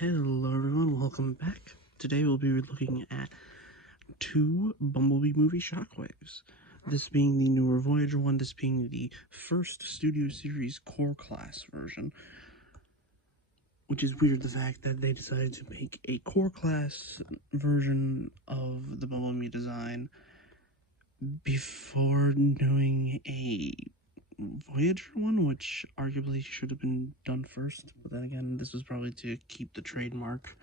Hello everyone, welcome back. Today we'll be looking at two Bumblebee movie Shockwaves. This being the newer Voyager one, this being the first Studio Series Core Class version. Which is weird, the fact that they decided to make a Core Class version of the Bumblebee design before doing a Voyager one, which arguably should have been done first, but then again, this was probably to keep the trademark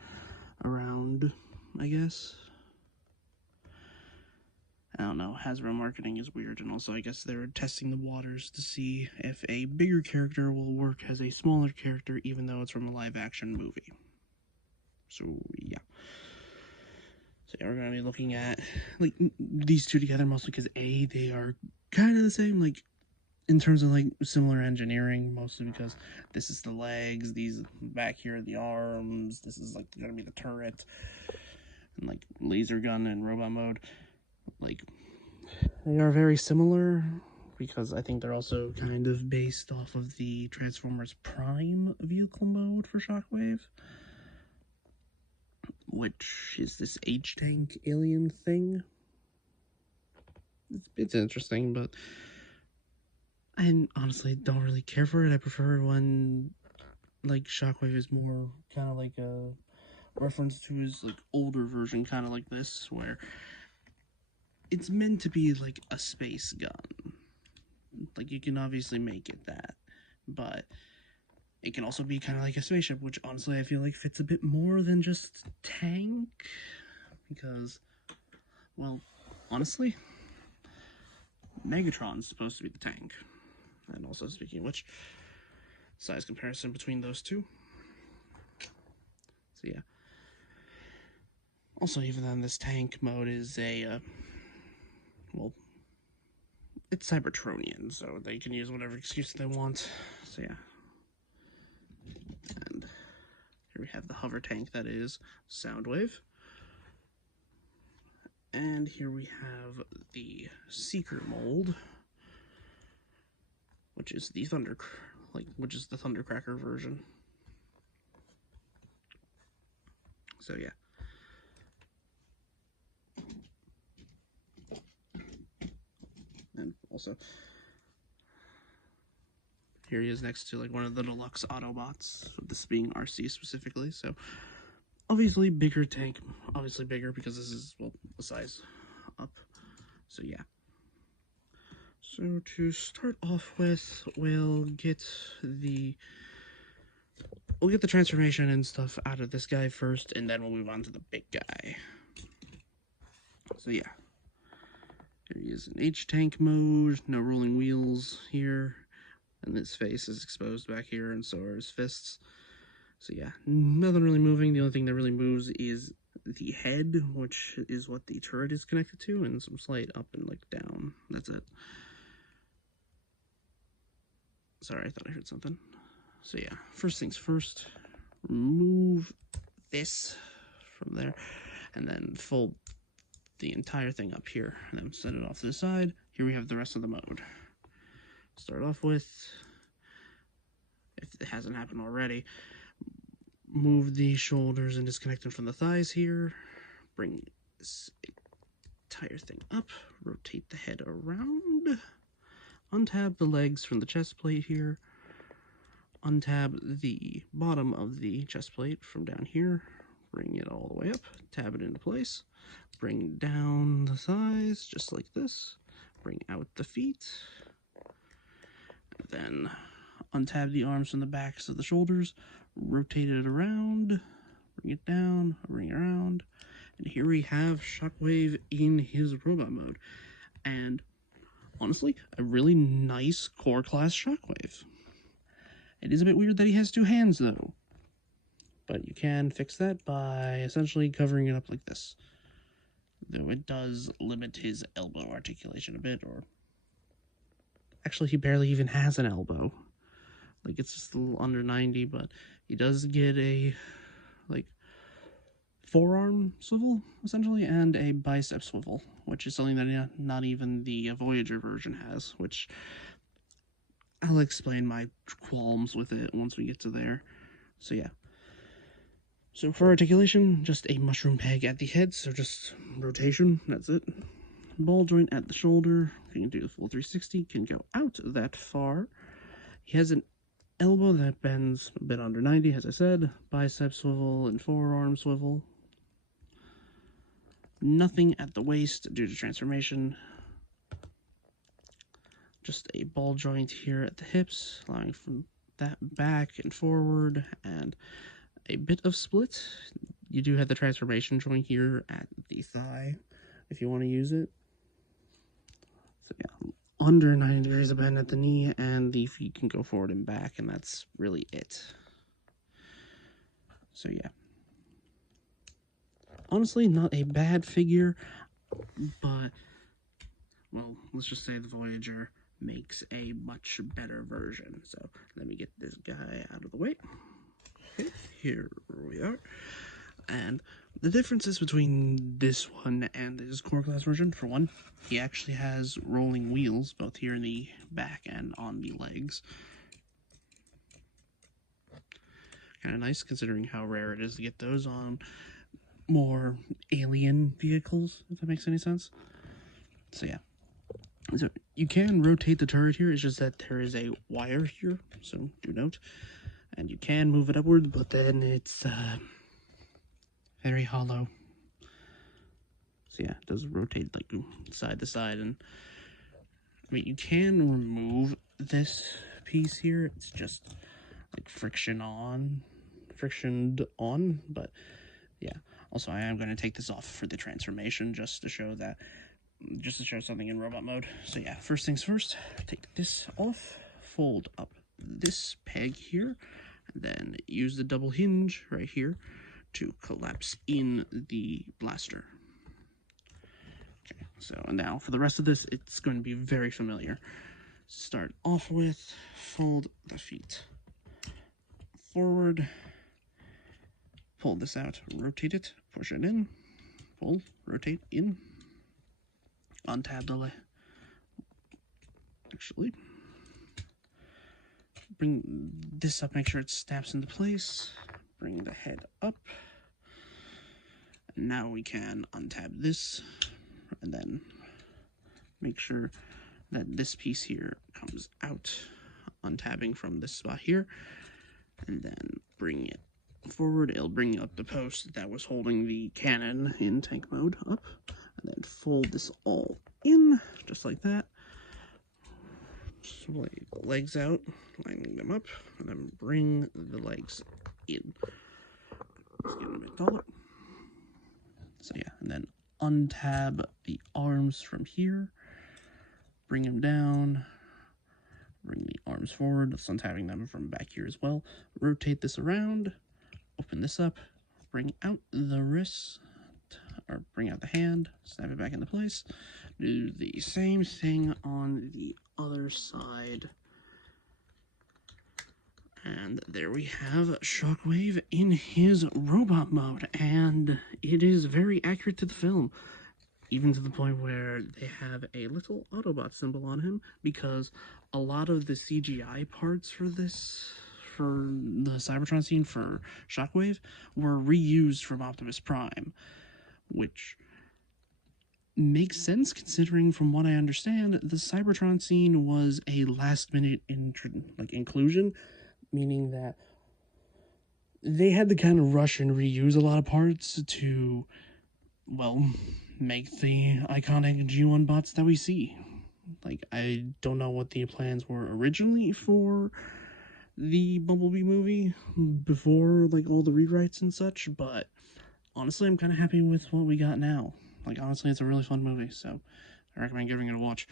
around, I guess. I don't know, Hasbro marketing is weird, and also I guess they're testing the waters to see if a bigger character will work as a smaller character, even though it's from a live-action movie. So, yeah. So yeah, we're going to be looking at, like, these two together, mostly because, A, they are kind of the same, like, in terms of like similar engineering, mostly because this is the legs, these back here are the arms, this is like gonna be the turret, and like laser gun and robot mode. Like, they are very similar because I think they're also kind of based off of the Transformers Prime vehicle mode for Shockwave, which is this H-tank alien thing. It's interesting, but I honestly don't really care for it. I prefer when, like, Shockwave is more kind of like a reference to his, like, older version, kind of like this, where it's meant to be, like, a space gun. Like, you can obviously make it that, but it can also be kind of like a spaceship, which, honestly, I feel like fits a bit more than just tank, because, well, honestly, Megatron's supposed to be the tank. And also, speaking of which, size comparison between those two. So yeah. Also, even then, this tank mode is a, well, it's Cybertronian, so they can use whatever excuse they want. So yeah. And here we have the hover tank that is Soundwave. And here we have the Seeker mold, which is the Thundercracker version. So yeah. And also, here he is next to like one of the deluxe Autobots, this being RC specifically. So obviously bigger tank, obviously bigger because this is, well, the size up. So yeah. So to start off with, we'll get the transformation and stuff out of this guy first, and then we'll move on to the big guy. So yeah. Here he is in H-tank mode, no rolling wheels here, and his face is exposed back here, and so are his fists. So yeah, nothing really moving. The only thing that really moves is the head, which is what the turret is connected to, and some slight up and like down. That's it. Sorry, I thought I heard something. So yeah, first things first, remove this from there, and then fold the entire thing up here, and then set it off to the side. Here we have the rest of the mode. Start off with, if it hasn't happened already, move the shoulders and disconnect them from the thighs here. Bring this entire thing up, rotate the head around, untab the legs from the chest plate here, untab the bottom of the chest plate from down here, bring it all the way up, tab it into place, bring down the thighs just like this, bring out the feet, then untab the arms from the backs of the shoulders, rotate it around, bring it down, bring it around, and here we have Shockwave in his robot mode. And honestly, a really nice core class Shockwave. It is a bit weird that he has two hands though, but you can fix that by essentially covering it up like this. Though it does limit his elbow articulation a bit, or actually he barely even has an elbow. Like, it's just a little under 90, but he does get a, like, forearm swivel, essentially, and a bicep swivel, which is something that not even the Voyager version has, which I'll explain my qualms with it once we get to there. So yeah. So for articulation, just a mushroom peg at the head, so just rotation, that's it. Ball joint at the shoulder, you can do the full 360, can go out that far. He has an elbow that bends a bit under 90, as I said, bicep swivel and forearm swivel. Nothing at the waist due to transformation. Just a ball joint here at the hips, allowing from that back and forward, and a bit of split. You do have the transformation joint here at the thigh if you want to use it. So yeah, under 90 degrees of bend at the knee, and the feet can go forward and back, and that's really it. So yeah. Honestly, not a bad figure, but, well, let's just say the Voyager makes a much better version. So let me get this guy out of the way. Okay, here we are. And the differences between this one and this core class version, for one, he actually has rolling wheels, both here in the back and on the legs. Kind of nice, considering how rare it is to get those on more alien vehicles, if that makes any sense. So yeah. So you can rotate the turret here, it's just that there is a wire here, so do note. And you can move it upward, but then it's very hollow. So yeah, it does rotate like side to side, and I mean, you can remove this piece here, it's just like frictioned on, but yeah. Also, I am going to take this off for the transformation just to show something in robot mode. So yeah, first things first, take this off, fold up this peg here, and then use the double hinge right here to collapse in the blaster. Okay, so now for the rest of this, it's going to be very familiar. Start off with, fold the feet forward, pull this out, rotate it, push it in, pull, rotate in, untab the leg. Actually, bring this up, make sure it snaps into place, bring the head up, and now we can untab this, and then make sure that this piece here comes out, untabbing from this spot here, and then bring it forward. It'll bring up the post that was holding the cannon in tank mode up, and then fold this all in, just like that. Sway the legs out, lining them up, and then bring the legs in. Let's get them a bit taller. So yeah, and then untab the arms from here, bring them down, bring the arms forward, so untabbing them from back here as well. Rotate this around, open this up, bring out the wrist, or bring out the hand, snap it back into place. Do the same thing on the other side. And there we have Shockwave in his robot mode, and it is very accurate to the film, even to the point where they have a little Autobot symbol on him, because a lot of the CGI parts for this, for the Cybertron scene for Shockwave, were reused from Optimus Prime, which makes sense considering, from what I understand, the Cybertron scene was a last-minute inclusion, meaning that they had to kind of rush and reuse a lot of parts to, well, make the iconic G1 bots that we see. Like, I don't know what the plans were originally for the Bumblebee movie before, like, all the rewrites and such, but honestly, I'm kind of happy with what we got now. Like, honestly, it's a really fun movie, so I recommend giving it a watch.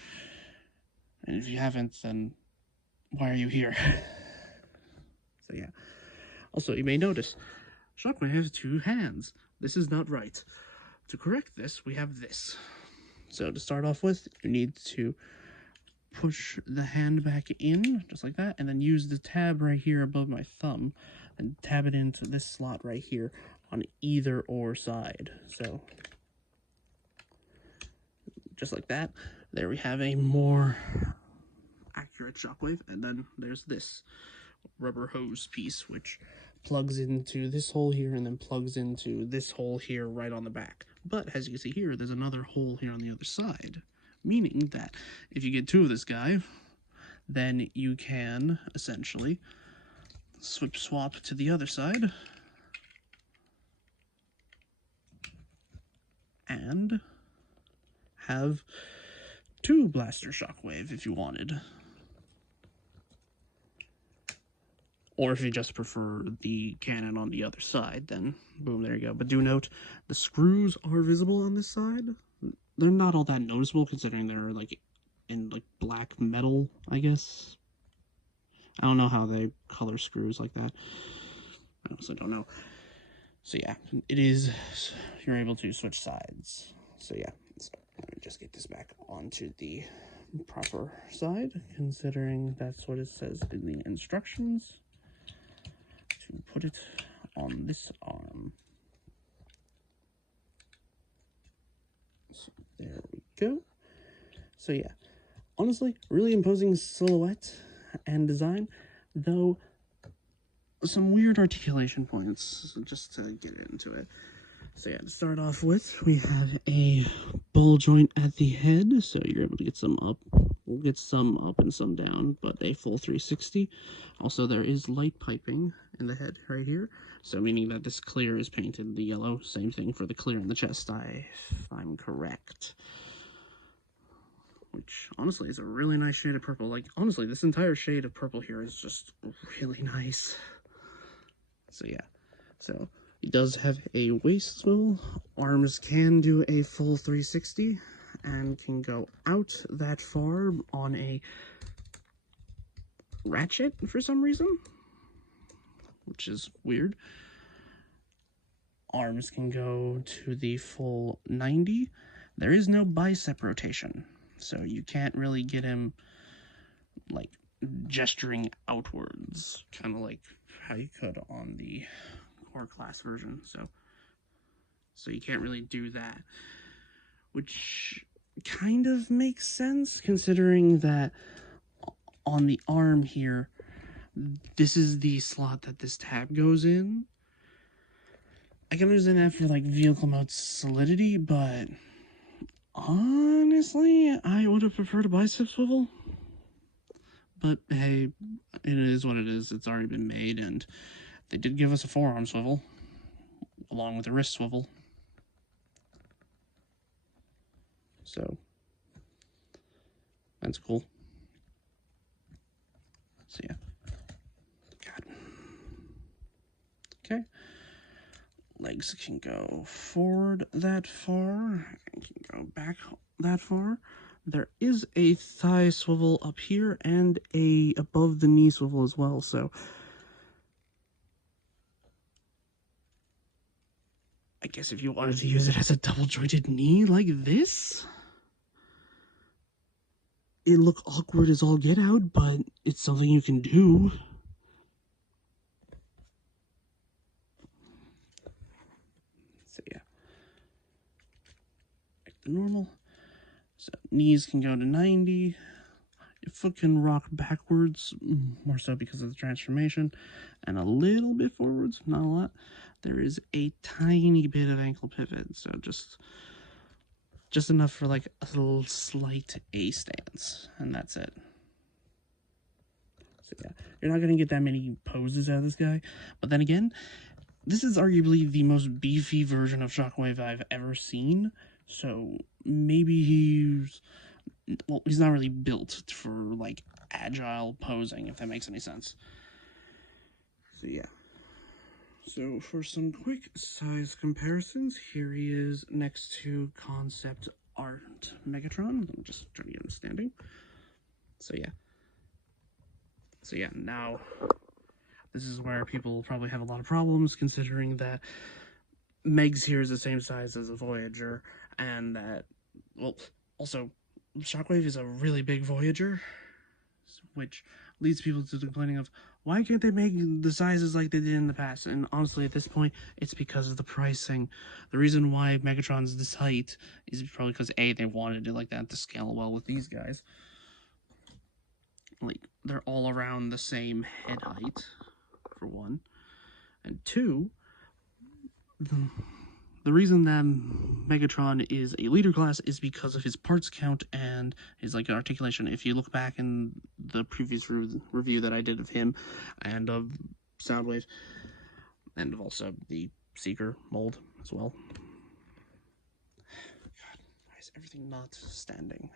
And if you haven't, then why are you here? So yeah. Also, you may notice, Shockwave has two hands. This is not right. To correct this, we have this. So to start off with, you need to push the hand back in, just like that, and then use the tab right here above my thumb, and tab it into this slot right here on either or side. So just like that. There we have a more accurate Shockwave, and then there's this rubber hose piece, which plugs into this hole here and then plugs into this hole here right on the back. But as you can see here, there's another hole here on the other side, meaning that if you get two of this guy, then you can essentially swap to the other side and have two blaster Shockwave if you wanted. Or if you just prefer the cannon on the other side, then boom, there you go. But do note, the screws are visible on this side. They're not all that noticeable considering they're like in like black metal, I guess. I don't know how they color screws like that. I honestly don't know. So yeah, it is, you're able to switch sides. So yeah, so let me just get this back onto the proper side, considering that's what it says in the instructions. To put it on this arm. So there we go. So yeah, honestly, really imposing silhouette and design, though some weird articulation points, just to get into it. So yeah, to start off with, we have a ball joint at the head, so you're able to get some up. We'll get some up and some down, but a full 360. Also, there is light piping in the head right here, so meaning that this clear is painted the yellow. Same thing for the clear in the chest, if I'm correct. Which, honestly, is a really nice shade of purple. Like, honestly, this entire shade of purple here is just really nice. So yeah, so it does have a waist swivel. Arms can do a full 360 and can go out that far on a ratchet for some reason, which is weird. Arms can go to the full 90. There is no bicep rotation, so you can't really get him like gesturing outwards, kind of like how you could on the core class version. So you can't really do that, which kind of makes sense considering that on the arm here, this is the slot that this tab goes in. I can understand that for like vehicle mode solidity, but honestly, I would have preferred a bicep swivel. But hey, it is what it is. It's already been made, and they did give us a forearm swivel along with a wrist swivel. So that's cool. So yeah. God. Okay. Legs can go forward that far and can go back that far. There is a thigh swivel up here and a above the knee swivel as well, so I guess if you wanted to use it as a double jointed knee like this, it look awkward as all get out, but it's something you can do. So yeah, back to normal. So knees can go to 90. Your foot can rock backwards, more so because of the transformation, and a little bit forwards, not a lot. There is a tiny bit of ankle pivot, so just enough for like a little slight A stance, and that's it. So yeah, you're not going to get that many poses out of this guy, but then again, this is arguably the most beefy version of Shockwave I've ever seen, so maybe he's not really built for like agile posing, if that makes any sense. So yeah. So for some quick size comparisons, here he is next to concept art Megatron. Let me just try to get him standing. So yeah, now this is where people probably have a lot of problems, considering that Megs here is the same size as a Voyager, and that, well, also Shockwave is a really big Voyager, which leads people to the complaining of, why can't they make the sizes like they did in the past? And honestly, at this point, it's because of the pricing. The reason why Megatron's this height is probably because, A, they wanted it like that to scale well with these guys. Like, they're all around the same head height, for one. And two, the reason that Megatron is a leader class is because of his parts count and his like articulation. If you look back in the previous review that I did of him and of Soundwave, and also the Seeker mold as well. God, why is everything not standing?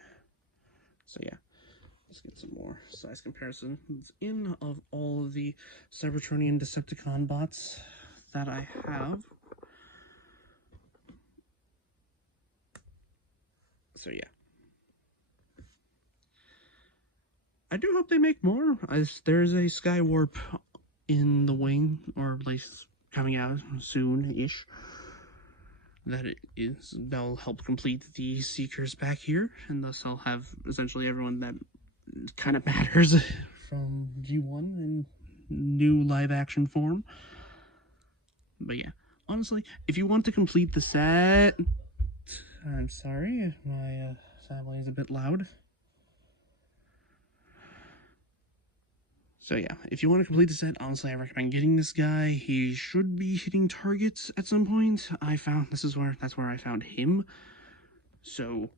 So yeah, let's get some more size comparisons in of all of the Cybertronian Decepticon bots that I have. So yeah, I do hope they make more. There's a Skywarp in the wing, or at least coming out soon-ish. That'll help complete the Seekers back here, and thus I'll have essentially everyone that kind of matters from G1 in new live-action form. But yeah, honestly, if you want to complete the set... I'm sorry, my family is a bit loud. So yeah, if you want to complete the set, honestly, I recommend getting this guy. He should be hitting targets at some point. That's where I found him. So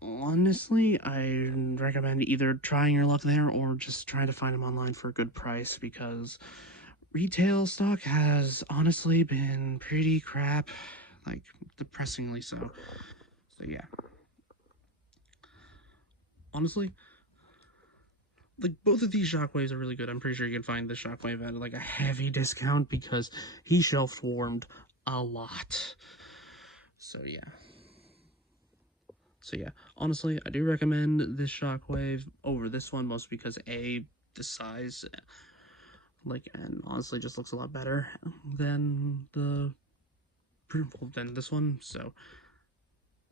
honestly, I recommend either trying your luck there or just trying to find him online for a good price, because retail stock has honestly been pretty crap, like depressingly so. So yeah. Honestly, like, both of these Shockwaves are really good. I'm pretty sure you can find the Shockwave at, like, a heavy discount because he shelf-warmed a lot. So, yeah. Honestly, I do recommend this Shockwave over this one, mostly because, A, the size, like, and honestly just looks a lot better than this one. So,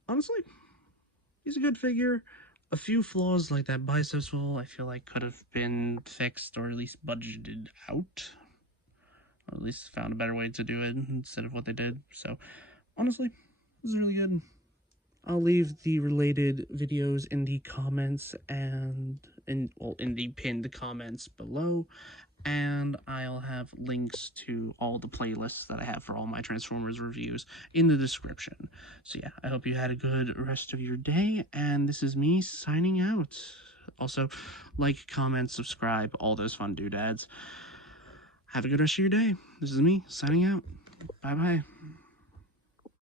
honestly, he's a good figure. A few flaws, like that biceps roll, I feel like could have been fixed or at least budgeted out. Or at least found a better way to do it instead of what they did. So, honestly, this is really good. I'll leave the related videos in the comments and in the pinned comments below. And I'll have links to all the playlists that I have for all my Transformers reviews in the description. So yeah, I hope you had a good rest of your day, and this is me signing out. Also, like, comment, subscribe, all those fun doodads. Have a good rest of your day. This is me signing out. Bye-bye.